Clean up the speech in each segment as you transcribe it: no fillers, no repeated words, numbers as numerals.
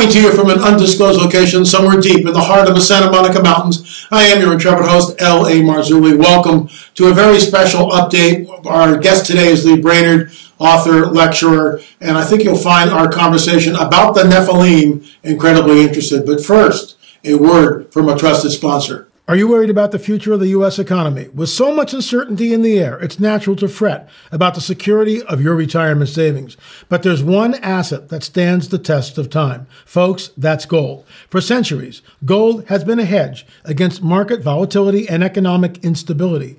Coming to you from an undisclosed location somewhere deep in the heart of the Santa Monica Mountains, I am your intrepid host, L.A. Marzulli. Welcome to a very special update. Our guest today is Lee Brainerd, author, lecturer, and I think you'll find our conversation about the Nephilim incredibly interesting. But first, a word from a trusted sponsor. Are you worried about the future of the U.S. economy? With so much uncertainty in the air, it's natural to fret about the security of your retirement savings. But there's one asset that stands the test of time. Folks, that's gold. For centuries, gold has been a hedge against market volatility and economic instability.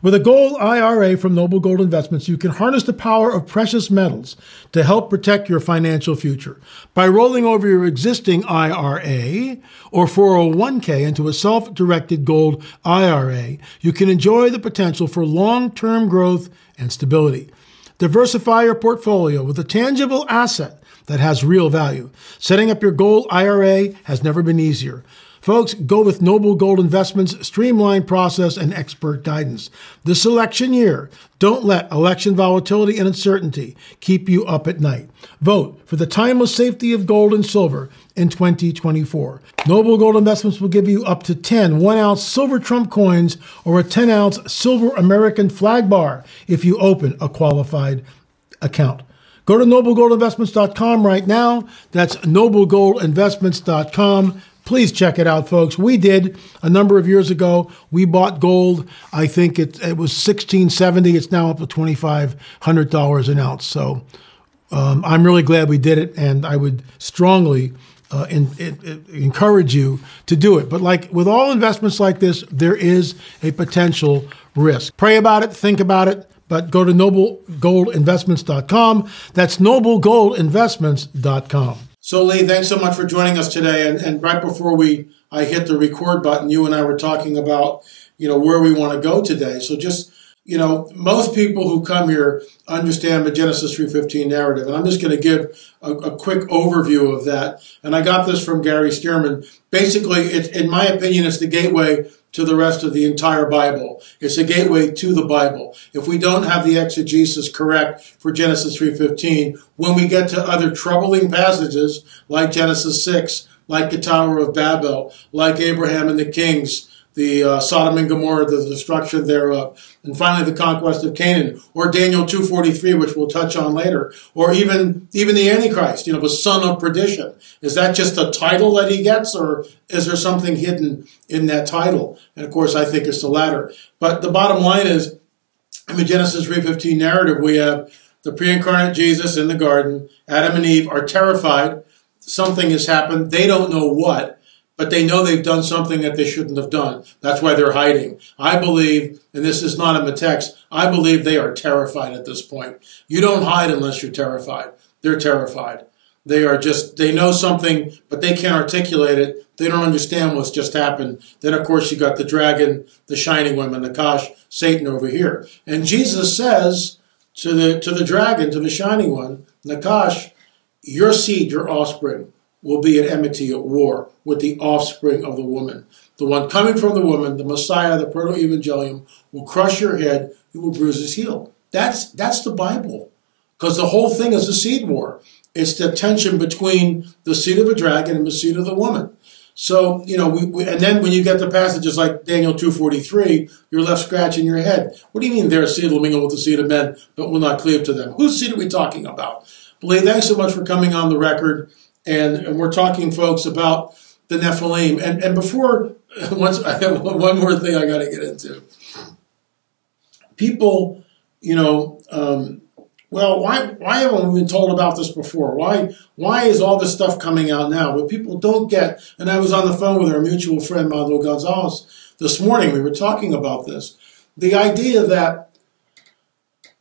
With a gold IRA from Noble Gold Investments, you can harness the power of precious metals to help protect your financial future. By rolling over your existing IRA or 401k into a self-directed gold IRA, you can enjoy the potential for long-term growth and stability. Diversify your portfolio with a tangible asset that has real value. Setting up your gold IRA has never been easier. Folks, go with Noble Gold Investments' streamlined process and expert guidance. This election year, don't let election volatility and uncertainty keep you up at night. Vote for the timeless safety of gold and silver in 2024. Noble Gold Investments will give you up to 10 1-ounce silver Trump coins or a 10-ounce silver American flag bar if you open a qualified account. Go to noblegoldinvestments.com right now. That's noblegoldinvestments.com. Please check it out, folks. We did a number of years ago. We bought gold. I think it was $1,670. It's now up to $2,500 an ounce. So I'm really glad we did it, and I would strongly encourage you to do it. But like with all investments like this, there is a potential risk. Pray about it, think about it, but go to noblegoldinvestments.com. That's noblegoldinvestments.com. So, Lee, thanks so much for joining us today. And right before I hit the record button, you and I were talking about, where we want to go today. So just, most people who come here understand the Genesis 3:15 narrative. And I'm just going to give a quick overview of that. And I got this from Gary Stearman. Basically, in my opinion, it's the gateway to the rest of the entire Bible. It's a gateway to the Bible. If we don't have the exegesis correct for Genesis 3:15, when we get to other troubling passages like Genesis 6, like the Tower of Babel, like Abraham and the kings, the Sodom and Gomorrah, the destruction thereof, and finally the conquest of Canaan, or Daniel 2:43, which we'll touch on later, or even the Antichrist, the son of perdition. Is that just a title that he gets, or is there something hidden in that title? And of course, I think it's the latter. But the bottom line is, in the Genesis 3:15 narrative, we have the pre-incarnate Jesus in the garden. Adam and Eve are terrified. Something has happened. They don't know what, but they know they've done something that they shouldn't have done. That's why they're hiding. I believe, and this is not in the text, I believe they are terrified at this point. You don't hide unless you're terrified. They're terrified. They know something, but they can't articulate it. They don't understand what's just happened. Then, of course, you got the dragon, the shining one, Nakash, Satan over here. And Jesus says to the dragon, to the shining one, Nakash, your seed, your offspring, will be at enmity, at war with the offspring of the woman. The one coming from the woman, the Messiah, the proto-evangelium, will crush your head, you will bruise his heel. That's the Bible. Because the whole thing is a seed war. It's the tension between the seed of a dragon and the seed of the woman. So, and then when you get the passages like Daniel 2:43, you're left scratching your head. What do you mean their seed will mingle with the seed of men, but will not cleave to them? Whose seed are we talking about? Lee, thanks so much for coming on the record. And we're talking, folks, about the Nephilim. And before, I have one more thing I got to get into. People, why haven't we been told about this before? Why is all this stuff coming out now? But people don't get, and I was on the phone with our mutual friend, Manuel Gonzalez, this morning. We were talking about this. The idea that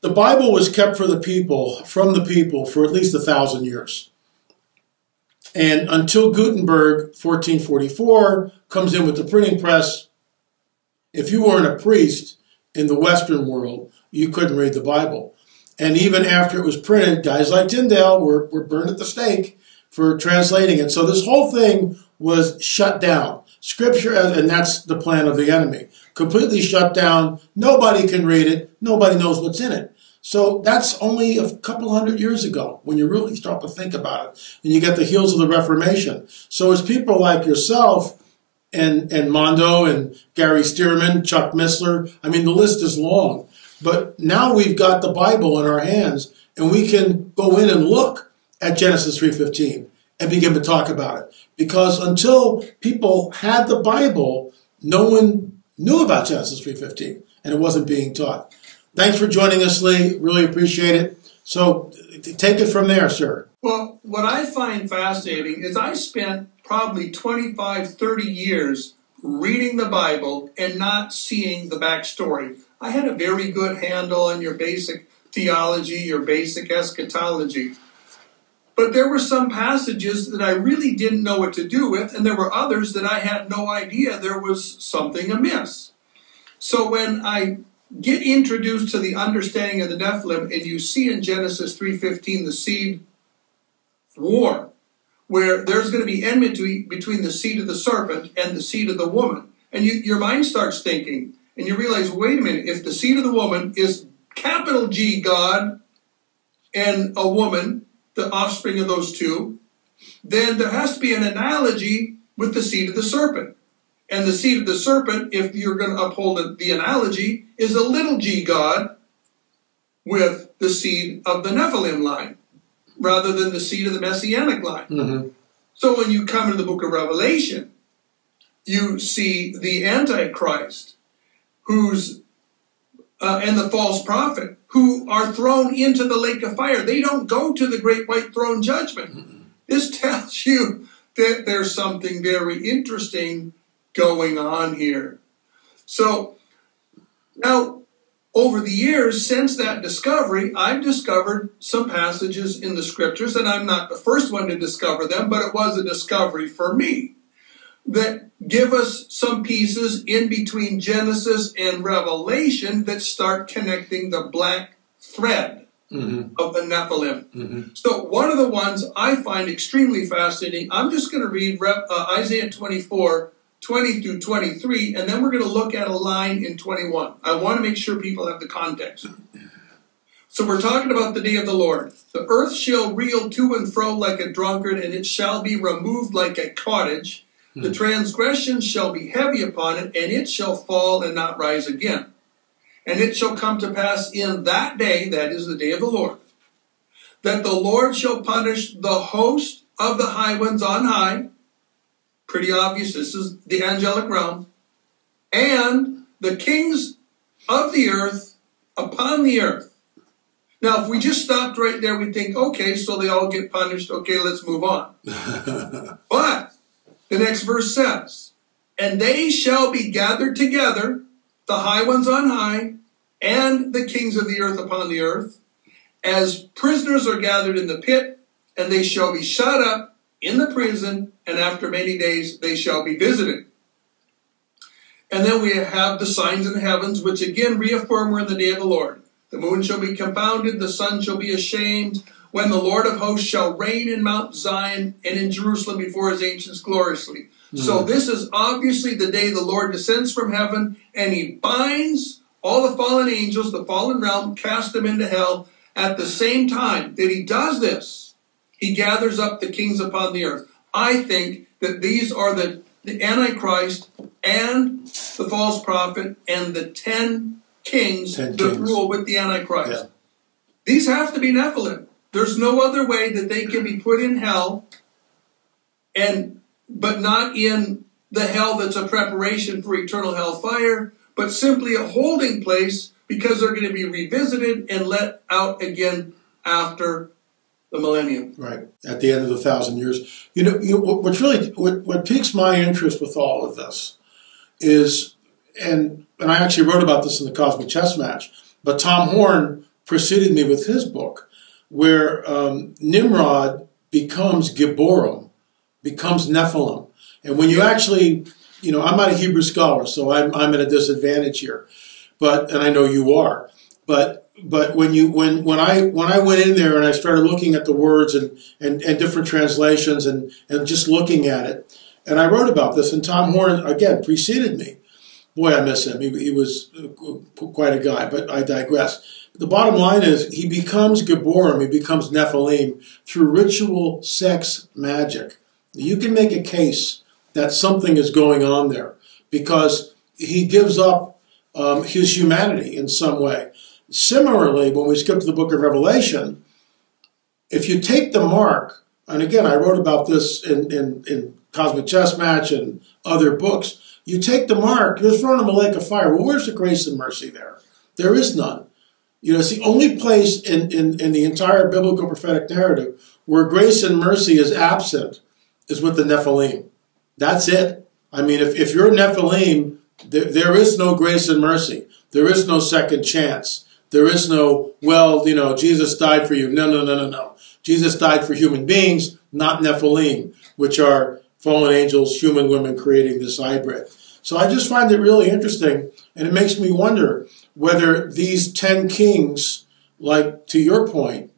the Bible was kept from the people for at least 1,000 years. And until Gutenberg, 1444, comes in with the printing press, if you weren't a priest in the Western world, you couldn't read the Bible. And even after it was printed, guys like Tyndale were burned at the stake for translating it. So this whole thing was shut down. Scripture, and that's the plan of the enemy, completely shut down. Nobody can read it. Nobody knows what's in it. So that's only a couple hundred years ago when you really start to think about it. And you get the heels of the Reformation. So as people like yourself and Mondo and Gary Stearman, Chuck Missler, I mean, the list is long. But now we've got the Bible in our hands, and we can go in and look at Genesis 3:15 and begin to talk about it. Because until people had the Bible, no one knew about Genesis 3:15, and it wasn't being taught. Thanks for joining us, Lee. Really appreciate it. So take it from there, sir. Well, what I find fascinating is I spent probably 25, 30 years reading the Bible and not seeing the backstory. I had a very good handle on your basic theology, your basic eschatology. But there were some passages that I really didn't know what to do with, and there were others that I had no idea there was something amiss. So when I get introduced to the understanding of the Nephilim, and you see in Genesis 3:15 the seed war, where there's going to be enmity between the seed of the serpent and the seed of the woman. And your mind starts thinking, and you realize, wait a minute, if the seed of the woman is capital G, God, and a woman, the offspring of those two, then there has to be an analogy with the seed of the serpent. And the seed of the serpent, if you're going to uphold the analogy, is a little g God with the seed of the Nephilim line, rather than the seed of the Messianic line. Mm-hmm. So when you come to the book of Revelation, you see the Antichrist, who's and the false prophet, who are thrown into the lake of fire. They don't go to the great white throne judgment. Mm-hmm. This tells you that there's something very interesting going on here. So now, over the years since that discovery, I've discovered some passages in the scriptures, and I'm not the first one to discover them, but it was a discovery for me, that give us some pieces in between Genesis and Revelation that start connecting the black thread of the Nephilim. Mm-hmm. So one of the ones I find extremely fascinating, I'm just going to read Isaiah 24, 20 through 23, and then we're going to look at a line in 21. I want to make sure people have the context. So we're talking about the day of the Lord. The earth shall reel to and fro like a drunkard, and it shall be removed like a cottage. The transgression shall be heavy upon it, and it shall fall and not rise again. And it shall come to pass in that day, that is the day of the Lord, that the Lord shall punish the host of the high ones on high. Pretty obvious, this is the angelic realm. And the kings of the earth upon the earth. Now, if we just stopped right there, we'd think, okay, so they all get punished. Okay, let's move on. But the next verse says, and they shall be gathered together, the high ones on high, and the kings of the earth upon the earth, as prisoners are gathered in the pit, and they shall be shut up in the prison, and after many days they shall be visited. And then we have the signs in the heavens, which again reaffirm we're in the day of the Lord. The moon shall be confounded, the sun shall be ashamed, when the Lord of hosts shall reign in Mount Zion and in Jerusalem before his ancients gloriously. Mm-hmm. So this is obviously the day the Lord descends from heaven, and he binds all the fallen angels, the fallen realm, casts them into hell. At the same time that he does this, he gathers up the kings upon the earth. I think that these are the Antichrist and the false prophet and the 10 kings that rule with the Antichrist. Yeah. These have to be Nephilim. There's no other way that they can be put in hell, but not in the hell that's a preparation for eternal hellfire, but simply a holding place because they're going to be revisited and let out again after the millennium. Right, at the end of the 1,000 years. What piques my interest with all of this is, and I actually wrote about this in the Cosmic Chess Match, but Tom Horn preceded me with his book, where Nimrod becomes Gibborim, becomes Nephilim. And when you actually, I'm not a Hebrew scholar, so I'm at a disadvantage here, and I know you are. But when I went in there and I started looking at the words and different translations and just looking at it, and I wrote about this, and Tom Horn again preceded me, boy, I miss him. He was quite a guy, but I digress. The bottom line is he becomes Gibborim, he becomes Nephilim through ritual sex magic. You can make a case that something is going on there because he gives up his humanity in some way. Similarly, when we skip to the book of Revelation, if you take the mark, and again, I wrote about this in Cosmic Chess Match and other books, you take the mark, you're thrown in a lake of fire. Well, where's the grace and mercy there? There is none. You know, it's the only place in the entire biblical prophetic narrative where grace and mercy is absent is with the Nephilim. That's it. I mean, if you're a Nephilim, there is no grace and mercy. There is no second chance. There is no, well, you know, Jesus died for you. No. Jesus died for human beings, not Nephilim, which are fallen angels, human women creating this hybrid. So I just find it really interesting, and it makes me wonder whether these 10 kings, like to your point,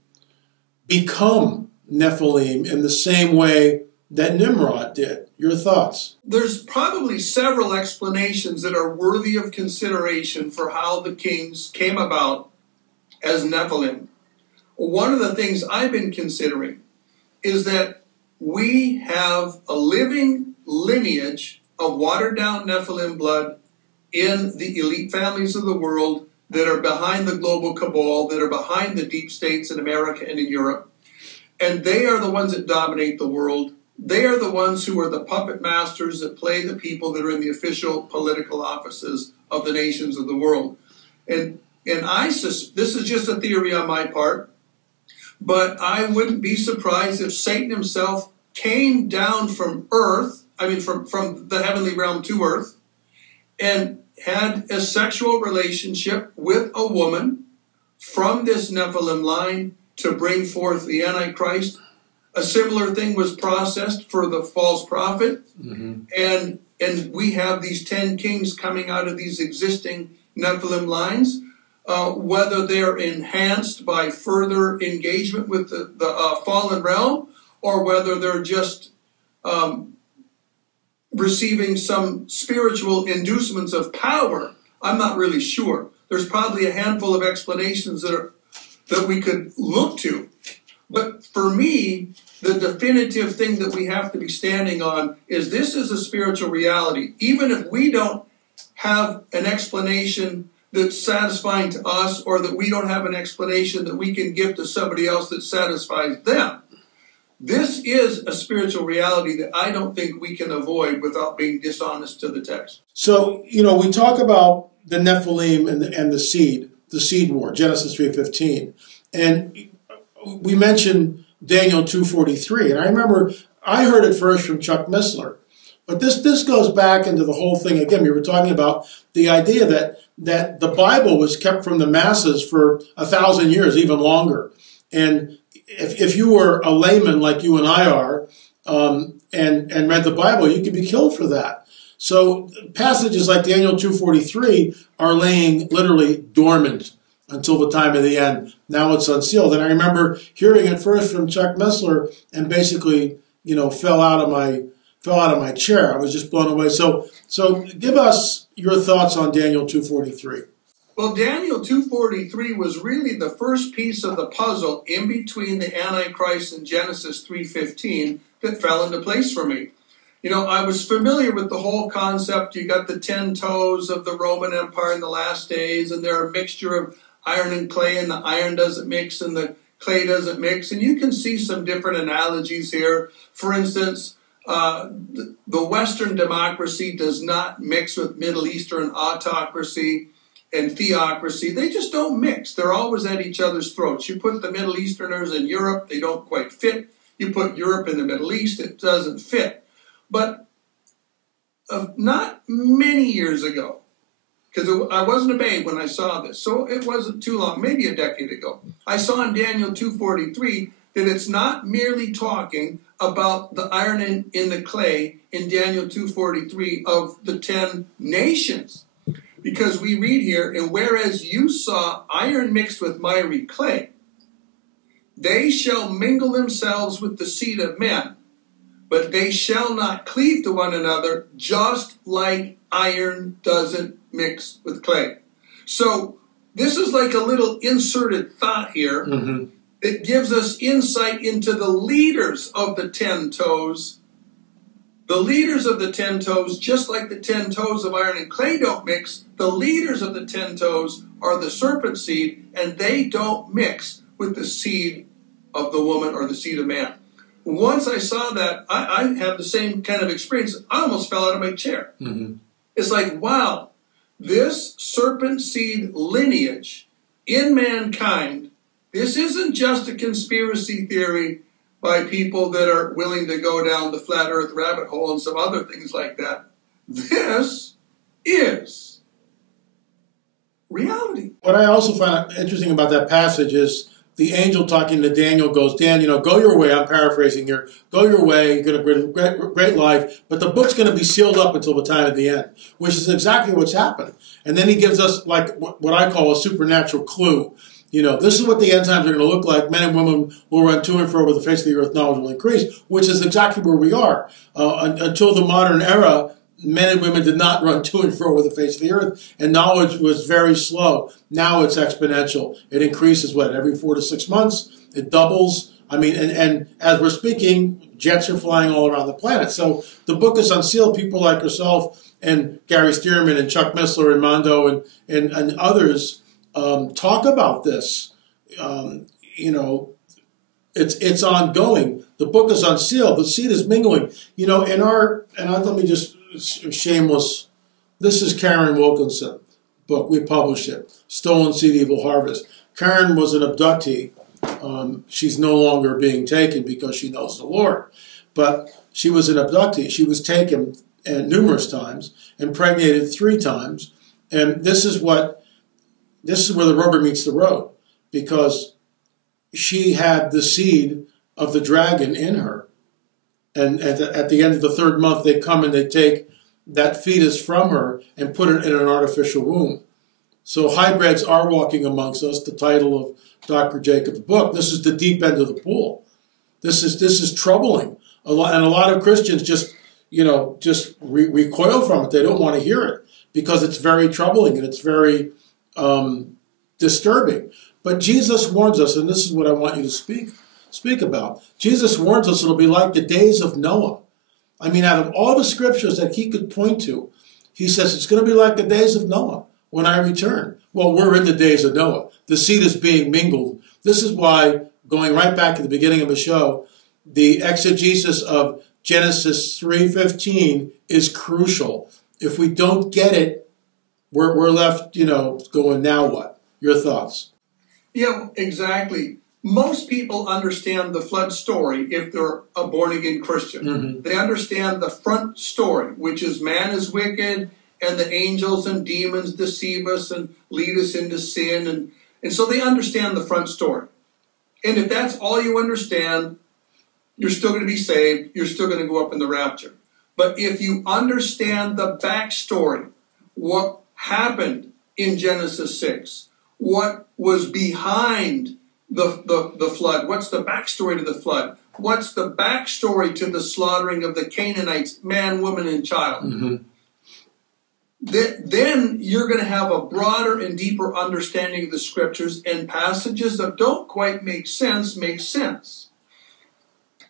become Nephilim in the same way that Nimrod did. Your thoughts? There's probably several explanations that are worthy of consideration for how the kings came about as Nephilim. One of the things I've been considering is that we have a living lineage of watered-down Nephilim blood in the elite families of the world that are behind the global cabal, that are behind the deep states in America and in Europe. And they are the ones that dominate the world. They are the ones who are the puppet masters that play the people that are in the official political offices of the nations of the world. And this is just a theory on my part, but I wouldn't be surprised if Satan himself came down from earth, from the heavenly realm to earth, and had a sexual relationship with a woman from this Nephilim line to bring forth the Antichrist. A similar thing was processed for the false prophet. Mm-hmm. And we have these 10 kings coming out of these existing Nephilim lines, whether they're enhanced by further engagement with the fallen realm, or whether they're just receiving some spiritual inducements of power. I'm not really sure. There's probably a handful of explanations that we could look to. But for me, the definitive thing that we have to be standing on is this is a spiritual reality. Even if we don't have an explanation that's satisfying to us, or that we don't have an explanation that we can give to somebody else that satisfies them, this is a spiritual reality that I don't think we can avoid without being dishonest to the text. So, we talk about the Nephilim and the seed war, Genesis 3:15. And we mentioned Daniel 2:43. And I remember I heard it first from Chuck Missler. But this goes back into the whole thing. Again, we were talking about the idea that the Bible was kept from the masses for 1,000 years, even longer. And if you were a layman like you and I are, and read the Bible, you could be killed for that. So passages like Daniel 2:43 are laying literally dormant until the time of the end. Now it's unsealed. And I remember hearing it first from Chuck Missler and basically, fell out of my chair. I was just blown away. So give us your thoughts on Daniel 2:43. Well, Daniel 2:43 was really the first piece of the puzzle in between the Antichrist and Genesis 3:15 that fell into place for me. I was familiar with the whole concept. You got the 10 toes of the Roman Empire in the last days, and they're a mixture of iron and clay, and the iron doesn't mix and the clay doesn't mix. And you can see some different analogies here. For instance, the Western democracy does not mix with Middle Eastern autocracy and theocracy. They just don't mix. They're always at each other's throats. You put the Middle Easterners in Europe, they don't quite fit. You put Europe in the Middle East, it doesn't fit. But not many years ago, because I wasn't a babe when I saw this, so it wasn't too long, maybe a decade ago, I saw in Daniel 2:43 that it's not merely talking about the iron in the clay in Daniel 2:43 of the 10 nations. Because we read here, and whereas you saw iron mixed with miry clay, they shall mingle themselves with the seed of men, but they shall not cleave to one another, just like iron doesn't mix with clay. So this is like a little inserted thought here. It gives us insight into the leaders of the 10 toes. The leaders of the 10 toes, just like the 10 toes of iron and clay don't mix, the leaders of the 10 toes are the serpent seed, and they don't mix with the seed of the woman or the seed of man. Once I saw that, I have the same kind of experience. I almost fell out of my chair. It's like, wow, this serpent seed lineage in mankind, this isn't just a conspiracy theory by people that are willing to go down the flat earth rabbit hole and some other things like that. This is reality. What I also find interesting about that passage is the angel talking to Daniel goes, Dan, go your way. I'm paraphrasing here. Go your way. You're going to have a great life. But the book's going to be sealed up until the time of the end, which is exactly what's happened. And then he gives us like what I call a supernatural clue. This is what the end times are going to look like. Men and women will run to and fro over the face of the earth. Knowledge will increase, which is exactly where we are. Until the modern era, men and women did not run to and fro over the face of the earth, and knowledge was very slow. Now it's exponential. It increases, every 4 to 6 months? It doubles. And as we're speaking, jets are flying all around the planet. So the book is unsealed. People like yourself and Gary Stearman and Chuck Missler and Mondo and others talk about this. It's ongoing. The book is unsealed. The seed is mingling. Let me just shameless. This is Karen Wilkinson book. We published it. Stolen Seed, Evil Harvest. Karen was an abductee. She's no longer being taken because she knows the Lord. But she was an abductee. She was taken numerous times, impregnated 3 times. And this is where the rubber meets the road, because she had the seed of the dragon in her. And at the end of the 3rd month, they come and they take that fetus from her and put it in an artificial womb. So hybrids are walking amongst us, the title of Dr. Jacob's book. This is the deep end of the pool. This is troubling. And a lot of Christians just recoil from it. They don't want to hear it because it's very troubling and it's very disturbing. But Jesus warns us, and this is what I want you to speak about. Jesus warns us it'll be like the days of Noah. Out of all the scriptures that he could point to, he says it's going to be like the days of Noah when I return. Well, we're in the days of Noah. The seed is being mingled. This is why, going right back to the beginning of the show, the exegesis of Genesis 3:15 is crucial. If we don't get it, we're left, going, now what? Your thoughts? Yeah, exactly. Most people understand the flood story if they're a born-again Christian. They understand the front story, which is man is wicked, and the angels and demons deceive us and lead us into sin. And so they understand the front story. And if that's all you understand, you're still going to be saved. You're still going to go up in the rapture. But if you understand the backstory, what happened in Genesis 6, what was behind the flood, what's the backstory to the flood, what's the backstory to the slaughtering of the Canaanites, man, woman, and child, then you're going to have a broader and deeper understanding of the scriptures, and passages that don't quite make sense make sense.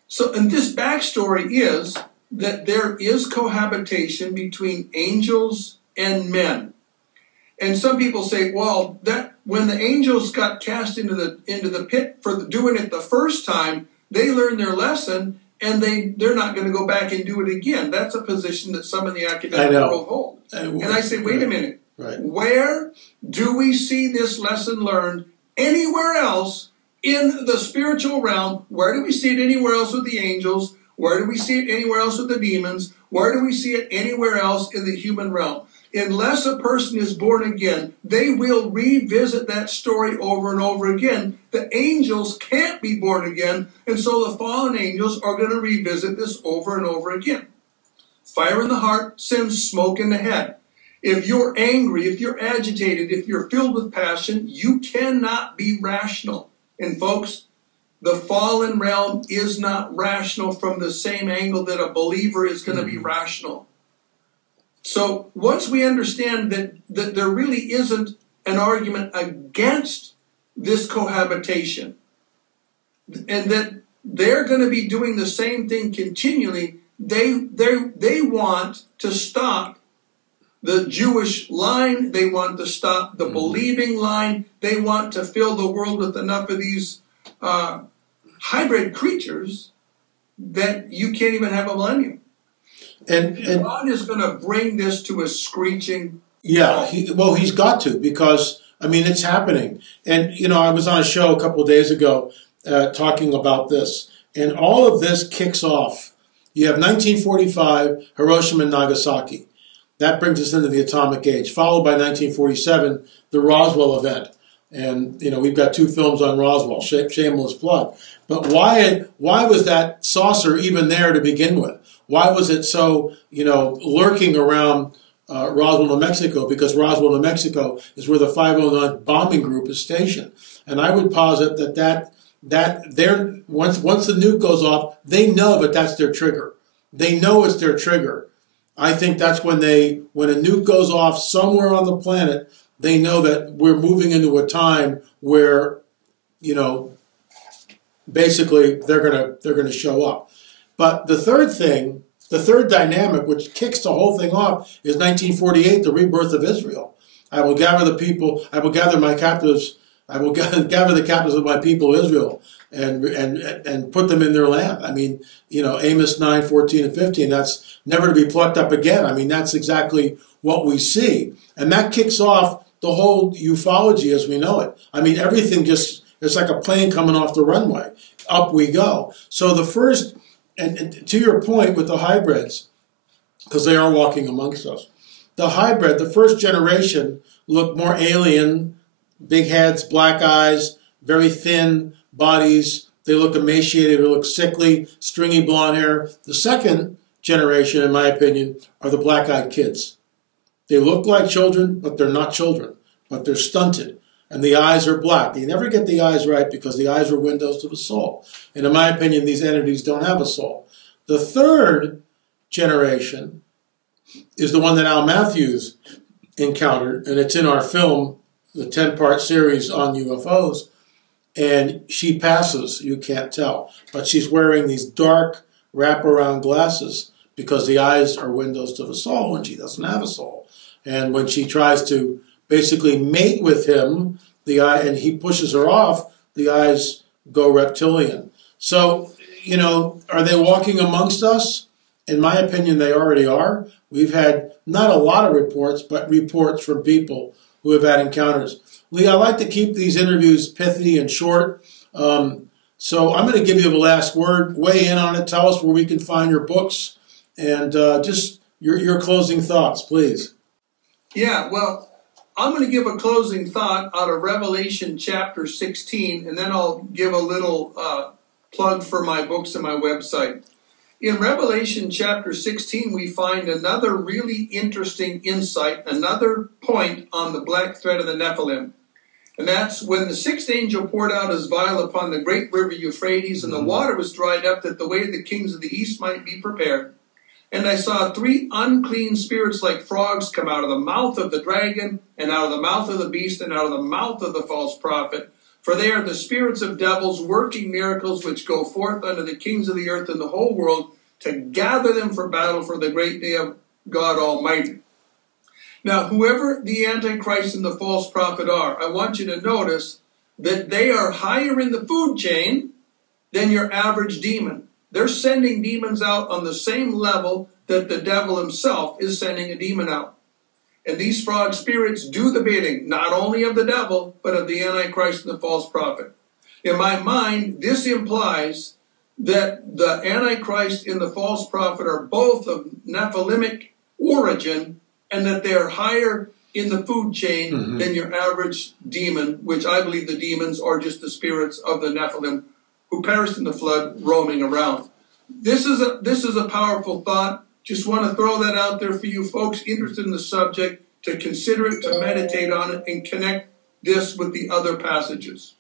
So, and this backstory is that there is cohabitation between angels and men. And some people say, well, that when the angels got cast into the pit for doing it the first time, they learned their lesson, and they're not going to go back and do it again. That's a position that some in the academic world hold. And I say, wait a minute. Right. Where do we see this lesson learned anywhere else in the spiritual realm? Where do we see it anywhere else with the angels? Where do we see it anywhere else with the demons? Where do we see it anywhere else in the human realm? Unless a person is born again, they will revisit that story over and over again. The angels can't be born again, and so the fallen angels are going to revisit this over and over again. Fire in the heart sends smoke in the head. If you're angry, if you're agitated, if you're filled with passion, you cannot be rational. And folks, the fallen realm is not rational from the same angle that a believer is going to be rational. So once we understand that there really isn't an argument against this cohabitation, and that they're going to be doing the same thing continually, they want to stop the Jewish line. They want to stop the believing line. They want to fill the world with enough of these hybrid creatures that you can't even have a millennium. And God is going to bring this to a screeching. Yeah, he's got to, because, I mean, it's happening. And, you know, I was on a show a couple of days ago talking about this, and all of this kicks off. You have 1945, Hiroshima and Nagasaki. That brings us into the atomic age, followed by 1947, the Roswell event. And, you know, we've got 2 films on Roswell, shameless plug. But why was that saucer even there to begin with? Why was it so, you know, lurking around Roswell, New Mexico? Because Roswell, New Mexico is where the 509 bombing group is stationed. And I would posit that once the nuke goes off, they know that that's their trigger. They know it's their trigger. I think that's when a nuke goes off somewhere on the planet, they know that we're moving into a time where, you know, basically they're gonna show up. But the third dynamic, which kicks the whole thing off, is 1948, the rebirth of Israel. I will gather the captives of my people Israel and put them in their land. I mean, you know, Amos 9, 14 and 15, that's never to be plucked up again. I mean, that's exactly what we see. And that kicks off the whole ufology as we know it. I mean, everything it's like a plane coming off the runway. Up we go. So the first, and to your point with the hybrids, because they are walking amongst us, the first generation looked more alien, big heads, black eyes, very thin bodies. They look emaciated, they look sickly, stringy blonde hair. The second generation, in my opinion, are the black-eyed kids. They look like children, but they're not children, but they're stunted. And the eyes are black. They never get the eyes right because the eyes are windows to the soul. And in my opinion, these entities don't have a soul. The third generation is the one that Al Matthews encountered, and it's in our film, the 10-part series on UFOs. And she passes, you can't tell. But she's wearing these dark wraparound glasses because the eyes are windows to the soul and she doesn't have a soul. And when she tries to basically mate with him, and he pushes her off, the eyes go reptilian. So, you know, are they walking amongst us? In my opinion, they already are. We've had not a lot of reports, but reports from people who have had encounters. Lee, I like to keep these interviews pithy and short. So I'm going to give you the last word. Weigh in on it. Tell us where we can find your books. And just your closing thoughts, please. Yeah, well, I'm going to give a closing thought out of Revelation chapter 16, and then I'll give a little plug for my books and my website. In Revelation chapter 16, we find another really interesting insight, another point on the black thread of the Nephilim. And that's when the 6th angel poured out his vial upon the great river Euphrates, and the water was dried up, that the way of the kings of the east might be prepared. And I saw 3 unclean spirits like frogs come out of the mouth of the dragon, and out of the mouth of the beast, and out of the mouth of the false prophet. For they are the spirits of devils, working miracles, which go forth unto the kings of the earth and the whole world, to gather them for battle for the great day of God Almighty. Now, whoever the Antichrist and the false prophet are, I want you to notice that they are higher in the food chain than your average demon. They're sending demons out on the same level that the devil himself is sending a demon out. And these frog spirits do the bidding, not only of the devil, but of the Antichrist and the false prophet. In my mind, this implies that the Antichrist and the false prophet are both of Nephilimic origin, and that they're higher in the food chain than your average demon, which I believe the demons are just the spirits of the Nephilim who perished in the flood roaming around. This is a powerful thought. Just want to throw that out there for you folks interested in the subject to consider it, to meditate on it, and connect this with the other passages.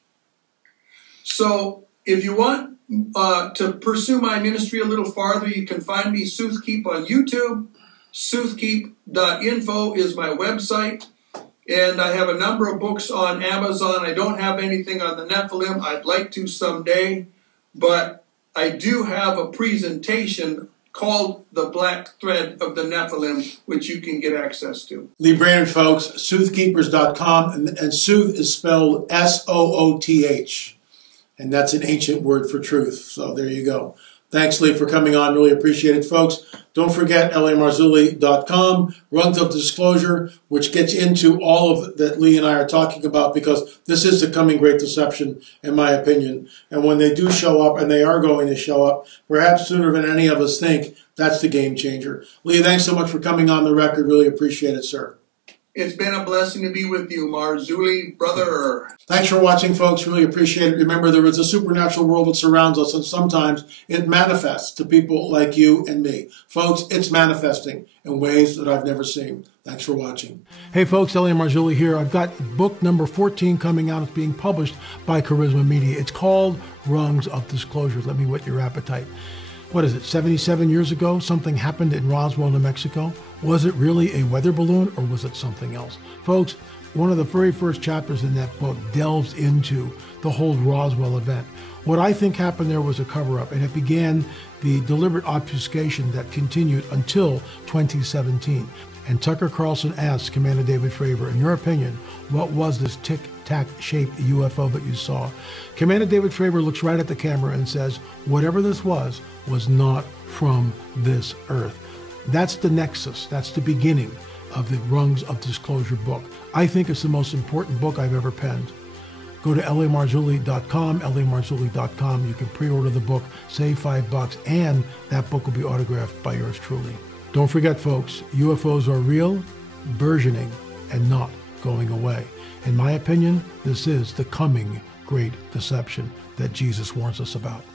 So If you want to pursue my ministry a little farther, you can find me Soothkeep on YouTube. Soothkeep.info is my website. And I have a number of books on Amazon. I don't have anything on the Nephilim. I'd like to someday. But I do have a presentation called The Black Thread of the Nephilim, which you can get access to. Lee Brainerd, folks, soothkeepers.com, and sooth is spelled S-O-O-T-H, and that's an ancient word for truth. So there you go. Thanks, Lee, for coming on. Really appreciate it, folks. Don't forget lamarzulli.com, Rungs of Disclosure, which gets into all of that Lee and I are talking about, because this is the coming great deception, in my opinion. And when they do show up, and they are going to show up, perhaps sooner than any of us think, that's the game changer. Lee, thanks so much for coming on the record. Really appreciate it, sir. It's been a blessing to be with you, Marzulli, brother. Thanks for watching, folks. Really appreciate it. Remember, there is a supernatural world that surrounds us, and sometimes it manifests to people like you and me. Folks, it's manifesting in ways that I've never seen. Thanks for watching. Hey, folks, Elliot Marzulli here. I've got book number 14 coming out. It's being published by Charisma Media. It's called Rungs of Disclosure. Let me whet your appetite. What is it, 77 years ago, something happened in Roswell, New Mexico? Was it really a weather balloon, or was it something else? Folks, one of the very first chapters in that book delves into the whole Roswell event. What I think happened there was a cover-up, and it began the deliberate obfuscation that continued until 2017. And Tucker Carlson asked Commander David Fravor, in your opinion, what was this tic-tac-shaped UFO that you saw? Commander David Fravor looks right at the camera and says, whatever this was not from this earth. That's the nexus. That's the beginning of the Rungs of Disclosure book. I think it's the most important book I've ever penned. Go to lamarzulli.com, lamarzulli.com. You can pre-order the book, save $5, and that book will be autographed by yours truly. Don't forget, folks, UFOs are real, burgeoning, and not going away. In my opinion, this is the coming great deception that Jesus warns us about.